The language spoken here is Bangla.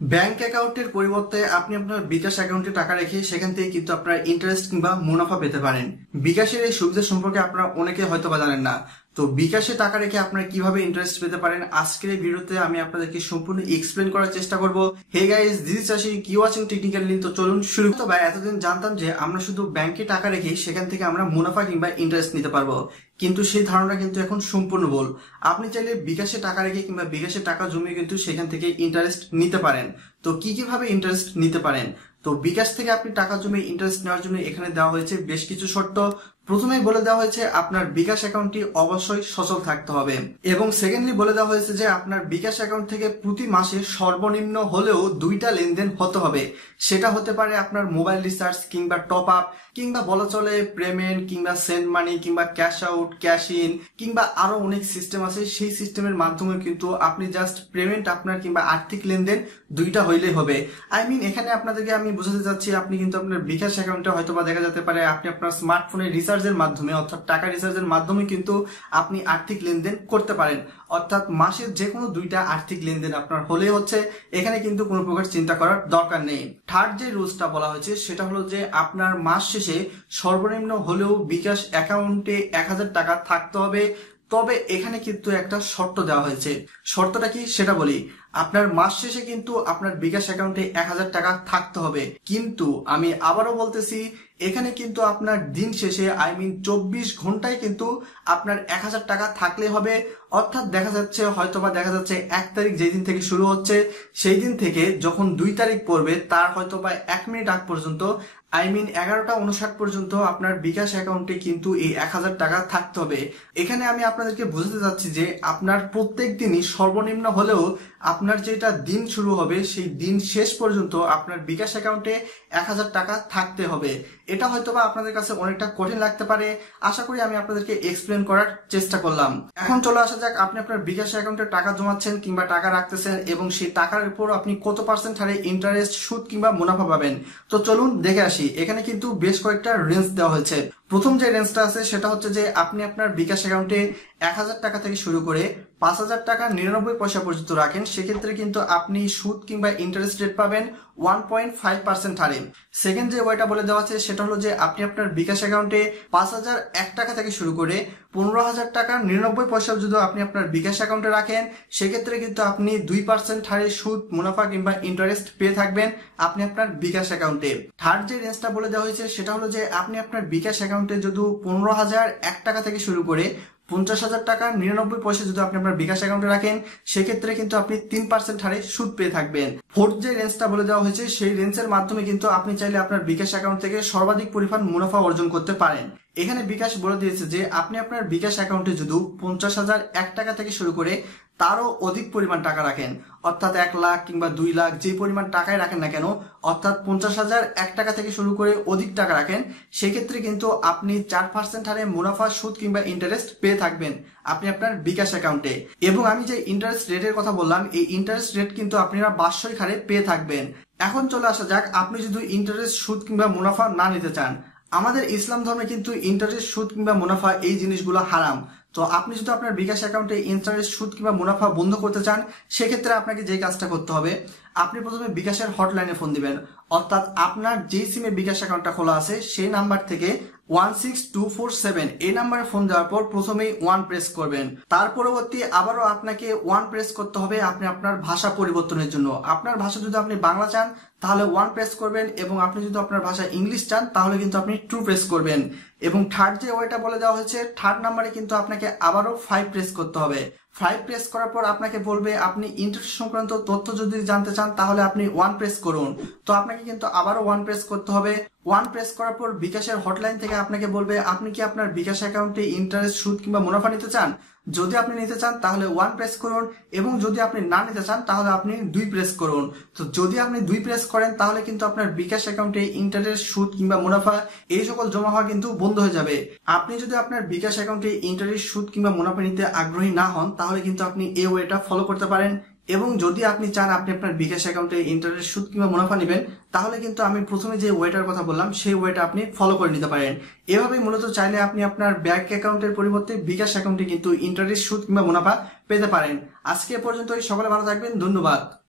ব্যাংক অ্যাকাউন্টের পরিবর্তে আপনি আপনার বিকাশ অ্যাকাউন্টে টাকা রেখে সেখান থেকে কিন্তু আপনার ইন্টারেস্ট কিংবা মুনাফা পেতে পারেন। বিকাশের এই সুবিধা সম্পর্কে আপনারা অনেকে হয়তো বা জানেন না। তো বিকাশে টাকা রেখে আপনারা কিভাবে ইন্টারেস্ট পেতে পারেন আজকের এই ভিডিওতে আমি আপনাদেরকে সম্পূর্ণ এক্সপ্লেন করার চেষ্টা করব। Hey guys, this is Ashik, you watching technical link. তো চলুন শুরু। তো ভাই, এতদিন জানতাম যে আমরা শুধু ব্যাংকে টাকা রেখে সেখান থেকে আমরা মুনাফা কিংবা ইন্টারেস্ট নিতে পারবো, কিন্তু সেই ধারণা কিন্তু এখন সম্পূর্ণ ভুল। আপনি চাইলে বিকাশে টাকা রেখে কিংবা বিকাশে টাকা জমিয়ে কিন্তু সেখান থেকে ইন্টারেস্ট নিতে পারেন। তো কিভাবে ইন্টারেস্ট নিতে পারেন? তো বিকাশ থেকে আপনি টাকা জমিয়ে ইন্টারেস্ট নেওয়ার জন্য এখানে দেওয়া হয়েছে বেশ কিছু শর্ত। প্রথমেই বলে দেওয়া হয়েছে আপনার বিকাশ অ্যাকাউন্টটি অবশ্যই সচল থাকতে হবে, এবং সেকেন্ডলি বলে দেওয়া হয়েছে যে আপনার বিকাশ অ্যাকাউন্ট থেকে প্রতি মাসে সর্বনিম্ন হলেও 2টা লেনদেন হতে হবে। সেটা হতে পারে আপনার মোবাইল রিচার্জ কিংবা টপ আপ, কিংবা বলা চলে পেমেন্ট কিংবা সেন্ড মানি কিংবা ক্যাশ আউট, ক্যাশ ইন, কিংবা আরো অনেক সিস্টেম আছে। সেই সিস্টেমের মাধ্যমে কিন্তু আপনি জাস্ট পেমেন্ট আপনার কিংবা আর্থিক লেনদেন 2টা হইলেই হবে। এখানে আপনাদেরকে আমি বোঝাতে চাচ্ছি, আপনি কিন্তু আপনার বিকাশ অ্যাকাউন্টে হয়তো বা দেখা যেতে পারে আপনি আপনার স্মার্টফোনের রিচার্জের মাধ্যমে অর্থাৎ টাকা রিচার্জের মাধ্যমে কিন্তু আপনি আর্থিক লেনদেন করতে পারেন। অর্থাৎ মাসের যে কোনো 2টা আর্থিক লেনদেন আপনার হলেই হচ্ছে। এখানে কিন্তু কোনো প্রকার চিন্তা করার দরকার নেই। থার্ড যে রুলসটা বলা হয়েছে সেটা হলো যে আপনার মাস শেষে সর্বনিম্ন হলেও বিকাশ অ্যাকাউন্টে 1000 টাকা থাকতে হবে। তবে এখানে কিন্তু একটা শর্ত দেওয়া হয়েছে। শর্তটা কি সেটা বলি। আপনার মাস শেষে কিন্তু আপনার বিকাশ অ্যাকাউন্টে 1000 টাকা থাকতে হবে, কিন্তু আমি আবারও বলতেছি, এখানে কিন্তু আপনার দিন শেষে 24 ঘন্টায় কিন্তু আপনার 1000 টাকা থাকলে হবে। অর্থাৎ দেখা যাচ্ছে 1 তারিখ যেই দিন থেকে শুরু হচ্ছে সেই দিন থেকে যখন 2 তারিখ পড়বে তার হয়তোবা 1 মিনিট আগ পর্যন্ত 11টা 59 পর্যন্ত আপনার বিকাশ অ্যাকাউন্টে কিন্তু এই 1000 টাকা থাকতে হবে। এখানে আমি আপনাদেরকে বোঝাতে চাচ্ছি যে আপনার প্রত্যেক দিনই সর্বনিম্ন হলেও আপনার যেটা দিন শুরু হবে সেই দিন শেষ পর্যন্ত আপনার বিকাশ অ্যাকাউন্টে 1000 টাকা থাকতে হবে। এটা হয়তোবা আপনাদের কাছে অনেকটা কঠিন লাগতে পারে। আশা করি আমি আপনাদেরকে এক্সপ্লেন করার চেষ্টা করলাম। এখন চলে আসা যাক, আপনি আপনার বিকাশ অ্যাকাউন্টে টাকা জমাচ্ছেন কিংবা টাকা রাখতেছেন এবং সেই টাকার উপর আপনি কত পার্সেন্ট হারে ইন্টারেস্ট, সুদ কিংবা মুনাফা পাবেন। তো চলুন দেখে আসি। এখানে কিন্তু বেশ কয়েকটা রেঞ্জ দেওয়া হয়েছে। প্রথম যে রেঞ্জটা আছে সেটা হচ্ছে যে আপনি আপনার বিকাশ অ্যাকাউন্টে 1000 টাকা থেকে শুরু করে 5000 টাকা 99 পয়সা পর্যন্ত রাখেন, সেক্ষেত্রে কিন্তু আপনি সুদ কিংবা ইন্টারেস্ট রেট পাবেন 1.5% হারে। সেকেন্ড যে ওয়েটা বলে দেওয়া আছে সেটা হলো যে আপনি আপনার বিকাশ অ্যাকাউন্টে 5001 টাকা থেকে শুরু করে 15000 টাকা 99 পয়সা যদি আপনি আপনার বিকাশ অ্যাকাউন্টে রাখেন, সেক্ষেত্রে কিন্তু আপনি 2% হারে সুদ, মুনাফা কিংবা ইন্টারেস্ট পেয়ে থাকবেন আপনি আপনার বিকাশ অ্যাকাউন্টে। থার্ড যে রেঞ্জটা বলে দেওয়া হয়েছে সেটা হলো যে আপনি আপনার বিকাশ অ্যাকাউন্টে যদি 15001 টাকা থেকে শুরু করে 50,000 টাকা 99 পয়সা যদি আপনি আপনার বিকাশ অ্যাকাউন্টে রাখেন, সেক্ষেত্রে কিন্তু আপনি 3% হারে সুদ পেয়ে থাকবেন। ফোর্থ যে রেঞ্জটা বলে দেওয়া হয়েছে সেই রেঞ্জের মাধ্যমে কিন্তু আপনি চাইলে আপনার বিকাশ অ্যাকাউন্ট থেকে সর্বাধিক পরিমাণ মুনাফা অর্জন করতে পারেন। এখানে বিকাশ বলে দিয়েছে যে আপনি আপনার বিকাশ অ্যাকাউন্টে যদি 50,001 টাকা থেকে শুরু করে তারও অধিক পরিমাণ টাকা রাখেন, অর্থাৎ 1 লাখ কিংবা 2 লাখ যে পরিমাণ টাকায় রাখেন না কেন, অর্থাৎ 50,001 টাকা থেকে শুরু করে অধিক টাকা রাখেন, সেক্ষেত্রে কিন্তু আপনি 4% হারে মুনাফা, সুদ কিংবা ইন্টারেস্ট পেয়ে থাকবেন আপনি আপনার বিকাশ অ্যাকাউন্টে। এবং আমি যে ইন্টারেস্ট রেটের কথা বললাম, এই ইন্টারেস্ট রেট কিন্তু আপনারা বার্ষিক হারে পেয়ে থাকবেন। এখন চলে আসা যাক, আপনি যদি ইন্টারেস্ট, সুদ কিংবা মুনাফা না নিতে চান, আমাদের ইসলাম ধর্মে কিন্তু ইন্টারেস্ট, সুদ কিংবা মুনাফা এই জিনিসগুলো হারাম। তো আপনি যদি আপনার বিকাশ অ্যাকাউন্টে ইন্টারেস্ট, সুদ কিংবা মুনাফা বন্ধ করতে চান, সেক্ষেত্রে আপনাকে যে কাজটা করতে হবে, আপনি প্রথমে বিকাশের হটলাইনে ফোন দিবেন। অর্থাৎ আপনার যেই সিমে বিকাশ অ্যাকাউন্টটা খোলা আছে সেই নাম্বার থেকে 16247 এই নাম্বারে ফোন দেওয়ার পর প্রথমেই 1 প্রেস করবেন। তার পরবর্তী আবারও আপনাকে 1 প্রেস করতে হবে আপনি আপনার ভাষা পরিবর্তনের জন্য। আপনার ভাষা যদি আপনি বাংলা চান তাহলে 1 প্রেস করবেন, এবং আপনি যদি আপনার ভাষা ইংলিশ চান তাহলে কিন্তু আপনি 2 প্রেস করবেন। এবং থার্ড যে ওয়েটা বলে দেওয়া হয়েছে, থার্ড নাম্বারে কিন্তু আপনাকে আবারও 5 প্রেস করতে হবে। 5 প্রেস করার পর আপনাকে বলবে আপনি ইন্টারেস্ট সংক্রান্ত তথ্য যদি জানতে চান তাহলে আপনি 1 প্রেস করুন। তো আপনাকে কিন্তু আবারও 1 প্রেস করতে হবে। 1 প্রেস করার পর বিকাশের হটলাইন থেকে আপনাকে বলবে আপনি কি আপনার বিকাশ অ্যাকাউন্টে ইন্টারেস্ট, সুদ কিংবা মুনাফা নিতে চান। যদি আপনি নিতে চান তাহলে 1 প্রেস করুন, এবং যদি আপনি না নিতে চান তাহলে আপনি 2 প্রেস করুন। তো যদি আপনি 2 প্রেস করেন তাহলে কিন্তু আপনার বিকাশ অ্যাকাউন্টে ইন্টারেস্ট, সুদ কিংবা মুনাফা এই সকল জমা হওয়া কিন্তু বন্ধ হয়ে যাবে। আপনি যদি আপনার বিকাশ অ্যাকাউন্টে ইন্টারেস্ট, সুদ কিংবা মুনাফা নিতে আগ্রহী না হন তাহলে কিন্তু আপনি এই ওয়েটা ফলো করতে পারেন। এবং যদি আপনি চান আপনি আপনার বিকাশ অ্যাকাউন্টে ইন্টারেস্ট, সুদ কিংবা মুনাফা নেবেন, তাহলে কিন্তু আমি প্রথমে যে ওয়েটার কথা বললাম সেই ওয়েটা আপনি ফলো করে নিতে পারেন। এভাবেই মূলত চাইলে আপনি আপনার ব্যাংক অ্যাকাউন্টের পরিবর্তে বিকাশ অ্যাকাউন্টে কিন্তু ইন্টারেস্ট, সুদ কিংবা মুনাফা পেতে পারেন। আজকে পর্যন্তই, সকলে ভালো থাকবেন, ধন্যবাদ।